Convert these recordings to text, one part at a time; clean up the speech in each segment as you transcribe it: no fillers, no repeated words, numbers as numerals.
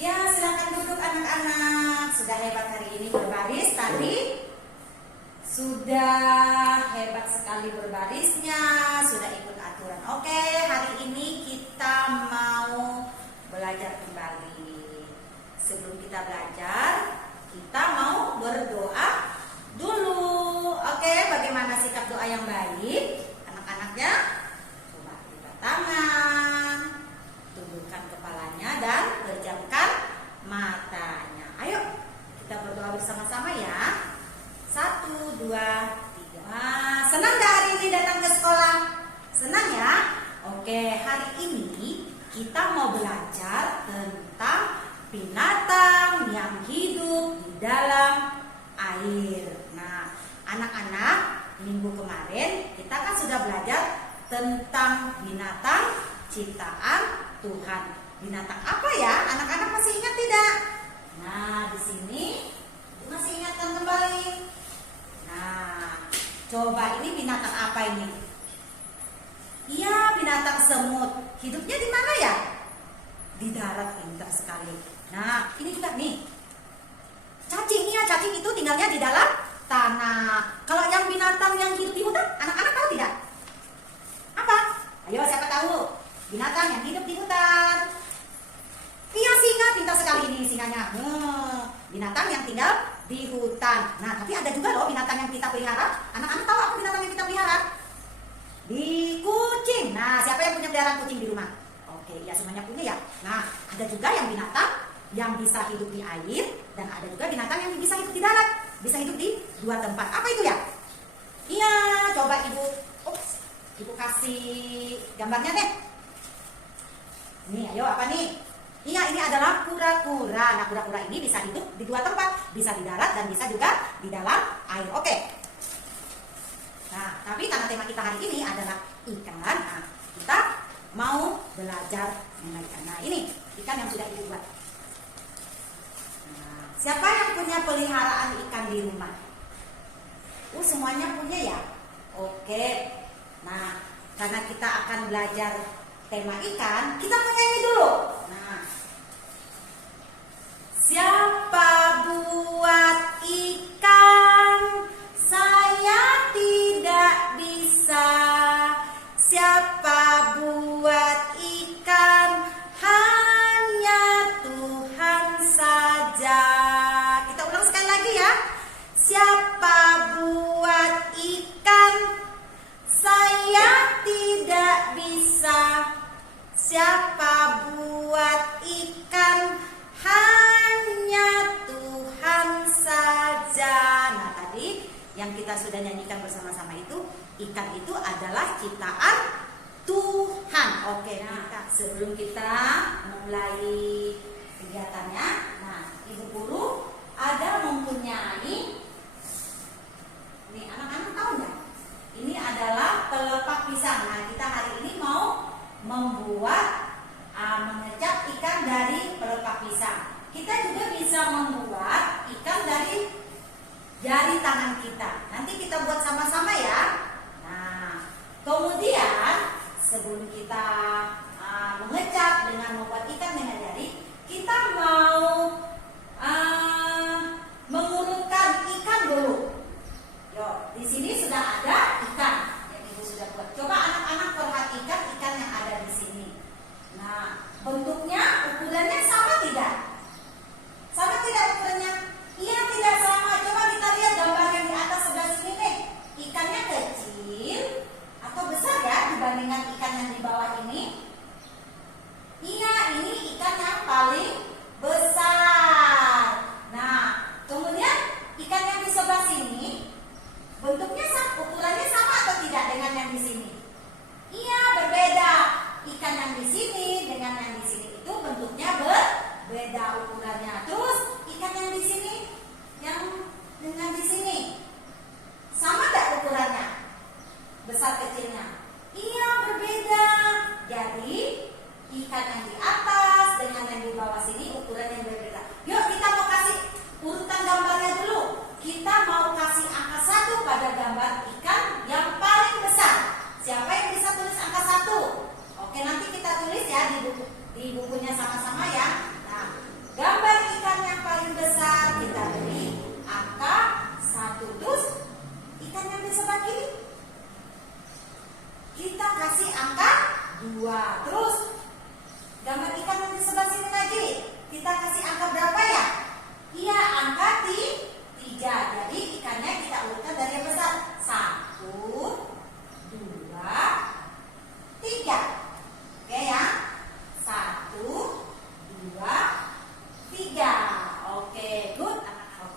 Ya, silakan duduk anak-anak. Sudah hebat hari ini berbaris. Tadi sudah hebat sekali berbarisnya, sudah ikut aturan. Oke, hari ini kita mau belajar kembali. Sebelum kita belajar, kita mau berdoa dulu. Oke, bagaimana sikap doa yang baik? Anak-anaknya, coba buka tangan, tundukkan kepalanya dan pejamkan matanya. Ayo, kita berdoa bersama-sama ya. 1, 2, 3. Senang gak hari ini datang ke sekolah? Senang ya? Oke, hari ini kita mau belajar tentang binatang yang hidup di dalam air. Nah, anak-anak, minggu kemarin kita kan sudah belajar tentang binatang ciptaan Tuhan. Binatang apa ya? Anak-anak masih ingat tidak? Nah, di sini masih ingatkan kembali. Nah, coba ini binatang apa ini? Iya, binatang semut. Hidupnya di mana ya? Di darat, pintar sekali. Nah, ini juga nih. Cacing, iya, cacing itu tinggalnya di dalam tanah. Kalau yang binatang yang hidup di hutan, anak-anak tahu tidak? Apa? Ayo, siapa tahu? Binatang yang hidup di hutan. Iya, singa, pintar sekali ini singanya. Binatang yang tinggal di hutan. Nah, tapi ada juga loh binatang yang kita pelihara. Anak-anak tahu apa binatang yang kita pelihara? Di kucing. Nah, siapa yang punya peliharaan kucing di rumah? Oke, ya semuanya punya ya. Nah, ada juga yang binatang yang bisa hidup di air dan ada juga binatang yang bisa hidup di darat. Bisa hidup di dua tempat. Apa itu ya? Iya, coba Ibu kasih gambarnya deh. Nih, ayo apa nih? Iya, ini adalah kura-kura. Nah, kura-kura ini bisa hidup di dua tempat, bisa di darat dan bisa juga di dalam air. Oke. Nah, tapi karena tema kita hari ini adalah ikan. Nah, kita mau belajar mengenai ikan. Nah, ini ikan yang sudah Ibu buat. Nah, siapa yang punya peliharaan ikan di rumah? Semuanya punya ya? Oke. Nah, karena kita akan belajar tema ikan, kita menyanyi dulu. Nah, siapa buat ikan? Saya tidak bisa. Siapa buat ikan? Hanya Tuhan saja. Kita ulang sekali lagi ya. Siapa buat ikan? Saya tidak bisa. Siapa buat ikan? Hanya Tuhan saja. Nah, tadi yang kita sudah nyanyikan bersama-sama itu, ikan itu adalah ciptaan Tuhan. Oke, nah, sebelum kita mulai kegiatannya, nah, Ibu Guru ada mempunyai, nih anak-anak tahu nggak? Ini adalah pelepak pisang. Nah, kita hari ini mau membuat mengecap ikan dari pelepak pisang. Kita juga bisa membuat ikan dari jari tangan kita. Nanti kita buat sama-sama ya. Nah, kemudian sebelum kita mengecap dengan membuat ikan dengan jari, kita mau mengurutkan ikan dulu. Yuk, di sini sudah ada ikan yang Ibu sudah buat. Coba anak-anak perhatikan ikan yang ada di sini. Nah, bentuknya, ukurannya sama tidak? Sama tidak ukurannya? Iya, tidak sama. Coba kita lihat gambar yang di atas sebelah sini nih. Ikannya kecil atau besar ya dibandingkan ikan yang di bawah ini? Iya, ini ikan yang paling besar. Nah, kemudian ikan yang di sebelah sini bentuknya sama, ukurannya sama atau tidak dengan yang di sini? Iya, berbeda. Ikan yang di sini dengan yang di sini itu bentuknya berbeda ukurannya. Terus ikan yang di sini yang dengan di sini sama tidak ukurannya? Besar kecilnya? Iya, berbeda. Jadi ikan yang di atas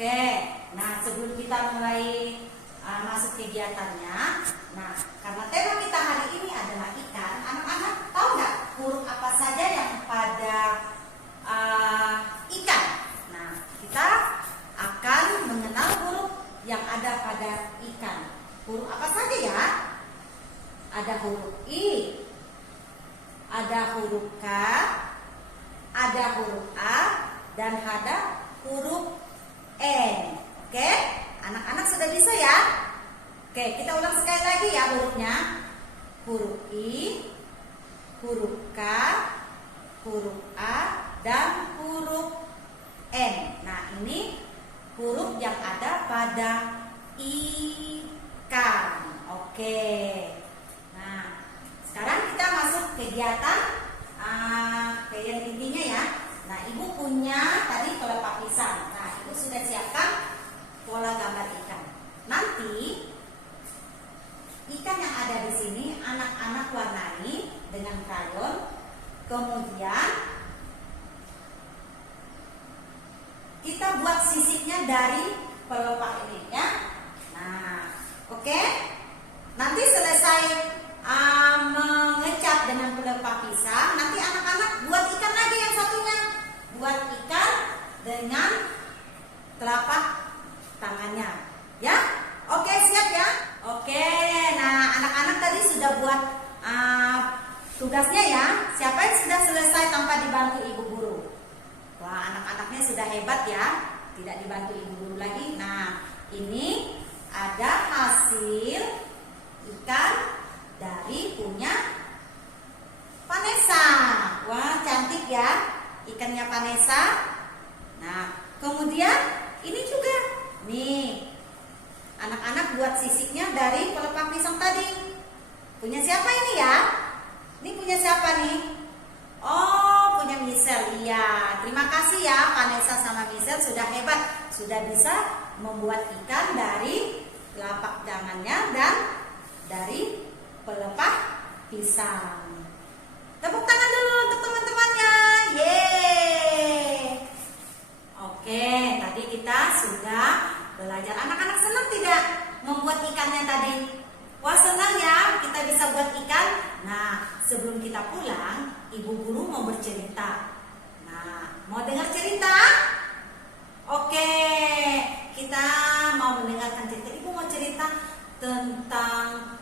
Oke, nah sebelum kita mulai masuk kegiatannya, nah karena tema kita hari ini adalah ikan, anak-anak tahu nggak huruf apa saja yang pada ikan? Nah, kita akan mengenal huruf yang ada pada ikan. Huruf apa saja ya? Ada huruf I, ada huruf K, ada huruf A, dan ada huruf N. Oke, anak-anak sudah bisa ya? Oke, kita ulang sekali lagi ya hurufnya. Huruf I, huruf K, huruf A, dan huruf N. Nah, ini huruf yang ada pada ikan. Oke. Nah, sekarang kita masuk kegiatan intinya ya. Nah, ibu punya tadi pelepah pisang. Nah, ibu sudah siapkan pola gambar ikan. Nanti ikan yang ada di sini anak-anak warnai dengan krayon. Kemudian kita buat sisipnya dari pelepah ini ya. Nah, oke. Nanti selesai mengecat dengan pelepah pisang, nanti anak-anak buat ikan lagi yang satunya. Buat ikan dengan telapak tangannya. Ya? Oke, siap ya? Oke. Nah, anak-anak tadi sudah buat tugasnya ya. Siapa yang sudah selesai tanpa dibantu ibu guru? Wah, anak-anaknya sudah hebat ya. Tidak dibantu ibu guru lagi. Nah, ini ada hasil ikan dari punya Vanessa. Wah, cantik ya ikannya Vanessa. Nah, kemudian ini juga nih anak-anak buat sisiknya dari pelepah pisang tadi. Punya siapa ini ya? Ini punya siapa nih? Oh, punya Michelle. Iya, terima kasih ya Vanessa sama Michelle, sudah hebat, sudah bisa membuat ikan dari telapak tangannya dan dari pelepah pisang. Tepuk tangan dulu untuk teman-temannya. Yeay. Oke, tadi kita sudah belajar. Anak-anak senang tidak membuat ikannya tadi? Wah, senang ya kita bisa buat ikan. Nah, sebelum kita pulang, ibu guru mau bercerita. Nah, mau dengar cerita? Oke, kita mau mendengarkan cerita. Ibu mau cerita tentang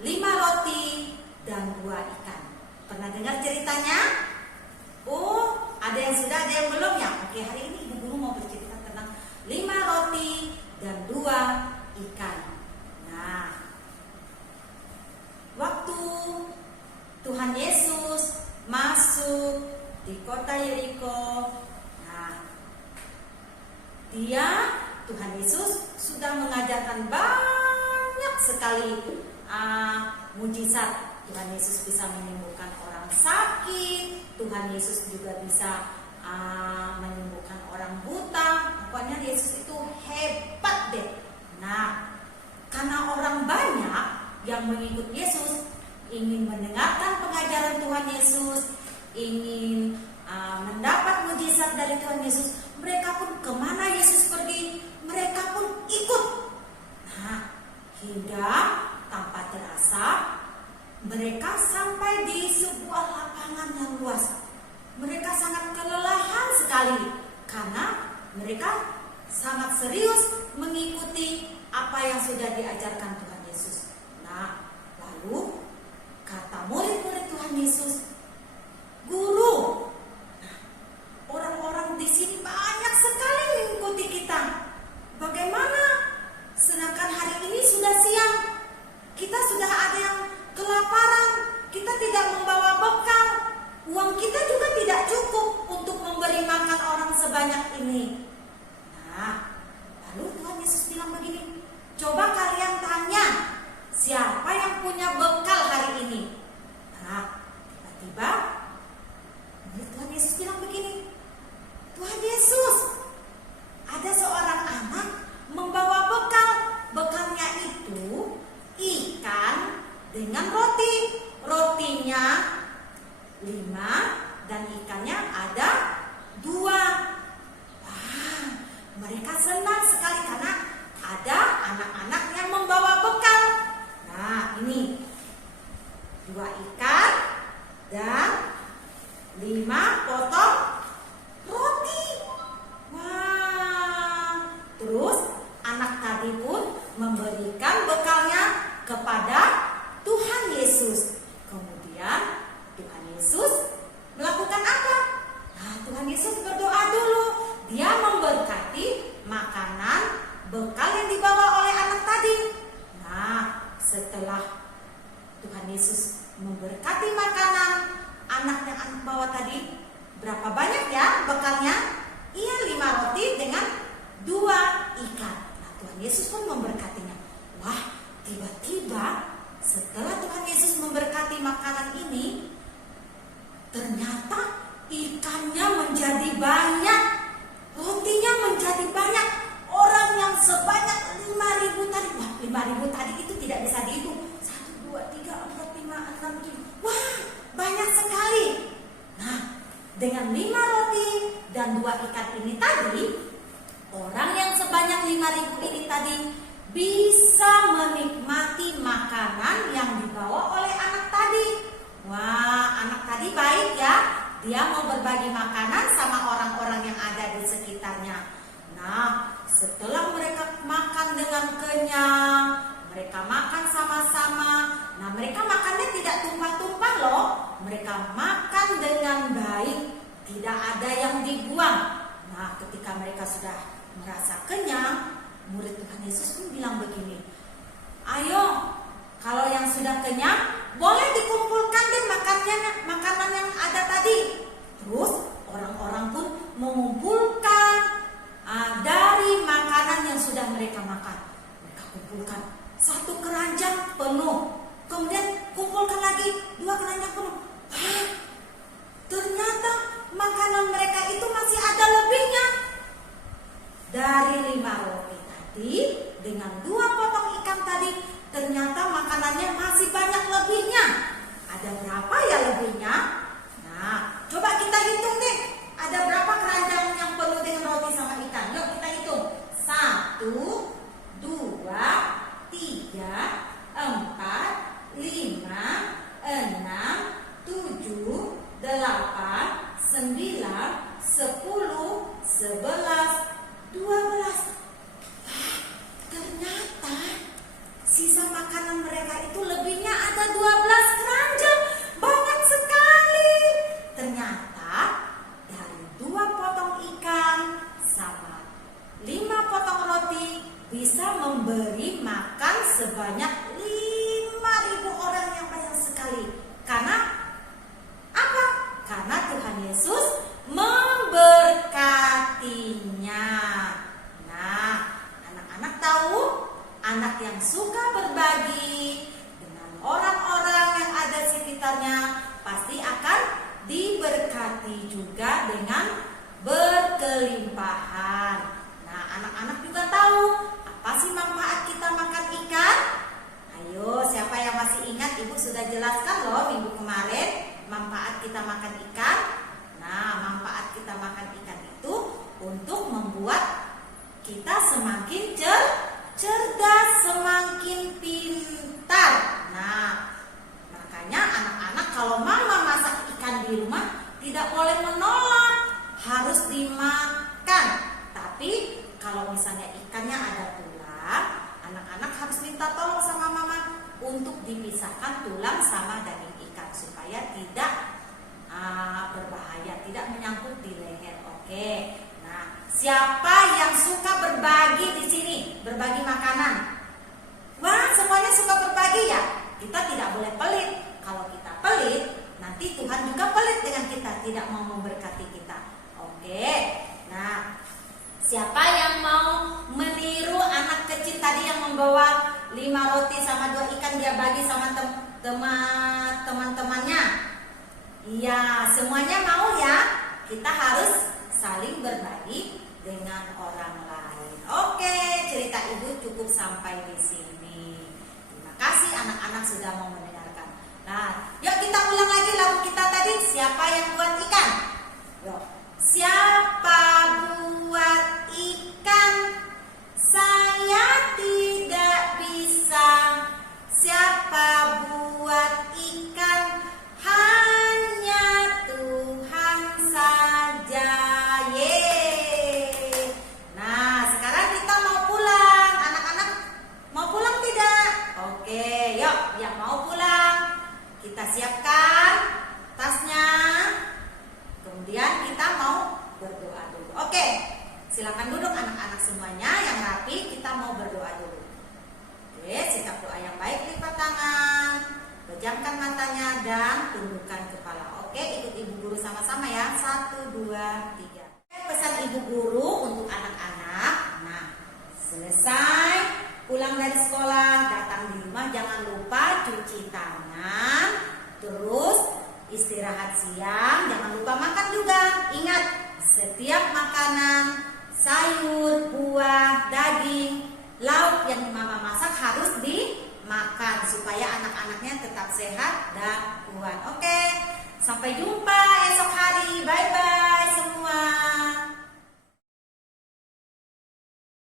5 roti dan 2 ikan. Pernah dengar ceritanya? Oh, ada yang sudah, ada yang belum ya? Oke, hari ini ibu guru mau bercerita tentang 5 roti dan 2 ikan. Nah, waktu Tuhan Yesus masuk di kota Yeriko, nah, Tuhan Yesus sudah mengajarkan banyak sekali mujizat. Tuhan Yesus bisa menyembuhkan orang sakit. Tuhan Yesus juga bisa menyembuhkan orang buta. Pokoknya Yesus itu hebat deh. Nah, karena orang banyak yang mengikut Yesus, ingin mendengarkan pengajaran Tuhan Yesus, ingin mendapat mujizat dari Tuhan Yesus, mereka pun kemana Yesus pergi, mereka pun ikut. Nah, hingga tanpa terasa mereka sampai di sebuah lapangan yang luas. Mereka sangat kelelahan sekali karena mereka sangat serius mengikuti apa yang sudah diajarkan Tuhan Yesus. Nah, lalu kata murid-murid Tuhan Yesus, "Guru, orang-orang di sini banyak sekali mengikuti kita. Bagaimana? Sedangkan hari ini sudah siang. Kita sudah ada yang kelaparan. Kita tidak membawa bekal. Uang kita juga tidak cukup untuk memberi makan orang sebanyak ini." Nah, lalu Tuhan Yesus bilang begini, "Coba kalian tanya, siapa yang punya bekal hari ini?" Nah, tiba-tiba Tuhan Yesus bilang begini, "Tuhan Yesus, ada seorang anak membawa bekal. Bekalnya itu ikan dengan roti. Rotinya 5 dan ikannya ada 2. Wah, Tuhan Yesus berdoa dulu. Dia memberkati makanan bekal yang dibawa oleh anak tadi. Nah, setelah Tuhan Yesus memberkati makanan anak yang anak bawa tadi, berapa banyak ya bekalnya? Iya, 5 roti dengan 2 ikan. Nah, Tuhan Yesus pun memberkatinya. Wah, tiba-tiba setelah Tuhan Yesus memberkati makanan ini, ternyata ikannya menjadi banyak, rotinya menjadi banyak. Orang yang sebanyak 5.000 tadi, wah 5.000 tadi itu tidak bisa dihitung. 1, 2, 3, 4, 5, 6, 7. Wah, banyak sekali. Nah, dengan 5 roti dan 2 ikan ini tadi, orang yang sebanyak 5.000 ini tadi bisa menikmati makanan yang dibawa oleh anak tadi. Wah, anak tadi baik ya. Dia mau berbagi makanan sama orang-orang yang ada di sekitarnya. Nah, setelah mereka makan dengan kenyang, mereka makan sama-sama. Nah, mereka makannya tidak tumpah-tumpah loh. Mereka makan dengan baik, tidak ada yang dibuang. Nah, ketika mereka sudah merasa kenyang, murid Tuhan Yesus pun bilang begini, ayo, kalau yang sudah kenyang, boleh dikumpulkan deh makanan yang ada tadi. Terus orang-orang pun mengumpulkan dari makanan yang sudah mereka makan. Mereka kumpulkan 1 keranjang penuh. Kemudian kumpulkan lagi 2 keranjang penuh. Ternyata makanan mereka itu masih ada lebihnya. Dari 5 roti tadi dengan 2 potong ikan tadi, ternyata makanannya masih banyak lebihnya. Ada berapa ya lebihnya? Nah, coba kita hitung deh. Ada berapa keranjang yang penuh dengan roti sama ikan? Yuk kita hitung. 1, 2, 3, 4, 5, 6, 7, 8, 9, 10, 11, 12. Ternyata sisa makanan mereka itu lebihnya ada 12 keranjang. Banyak sekali. Ternyata dari 2 potong ikan sama 5 potong roti bisa memberi makan sebanyak 5.000 orang yang banyak sekali. Karena apa? Karena Tuhan Yesus memberkatinya. Nah, anak-anak tahu, anak yang suka berbagi dengan orang-orang yang ada sekitarnya pasti akan diberkati juga dengan berkelimpahan. Nah, anak-anak juga tahu apa sih manfaat kita makan ikan? Ayo, siapa yang masih ingat? Ibu sudah jelaskan loh minggu kemarin manfaat kita makan ikan. Nah, manfaat kita makan ikan itu untuk membuat kita semakin cerdas, semakin pintar. Nah, makanya anak-anak kalau mama masak ikan di rumah tidak boleh menolak, harus dimakan. Tapi kalau misalnya ikannya ada tulang, anak-anak harus minta tolong sama mama untuk dipisahkan tulang sama daging ikan supaya tidak berbahaya, tidak menyangkut di leher. Oke. Nah, siapa yang suka berbagi di sini? Berbagi makanan? Wah, semuanya suka berbagi ya? Kita tidak boleh pelit. Kalau kita pelit, nanti Tuhan juga pelit dengan kita, tidak mau memberkati kita. Oke. Nah, siapa yang mau meniru anak kecil tadi yang membawa 5 roti sama 2 ikan dia bagi sama teman-temannya? Iya, semuanya mau ya? Kita harus saling berbagi dengan orang lain. Oke, cerita ibu cukup sampai di sini. Terima kasih anak-anak sudah mau mendengarkan. Nah, yuk kita ulang lagi lagu kita tadi. Siapa yang buat ikan? Yuk. Siapa buat ikan? Saya tidak bisa. Siapa buat ikan? Hanya Tuhan saja. Yeay. Nah, sekarang kita mau pulang. Anak-anak mau pulang tidak? Oke, yuk yang mau pulang kita siapkan tasnya. Silakan duduk anak-anak semuanya yang rapi, kita mau berdoa dulu. Oke, sikap doa yang baik, lipat tangan, pejamkan matanya dan tundukkan kepala. Oke, ikut ibu guru sama-sama ya. 1, 2, 3. Pesan ibu guru untuk anak-anak. Nah, selesai pulang dari sekolah, datang di rumah jangan lupa cuci tangan, terus istirahat siang, jangan lupa makan juga. Ingat, setiap makanan, sayur, buah, daging, lauk yang mama masak harus dimakan supaya anak-anaknya tetap sehat dan kuat. Oke, sampai jumpa esok hari. Bye-bye.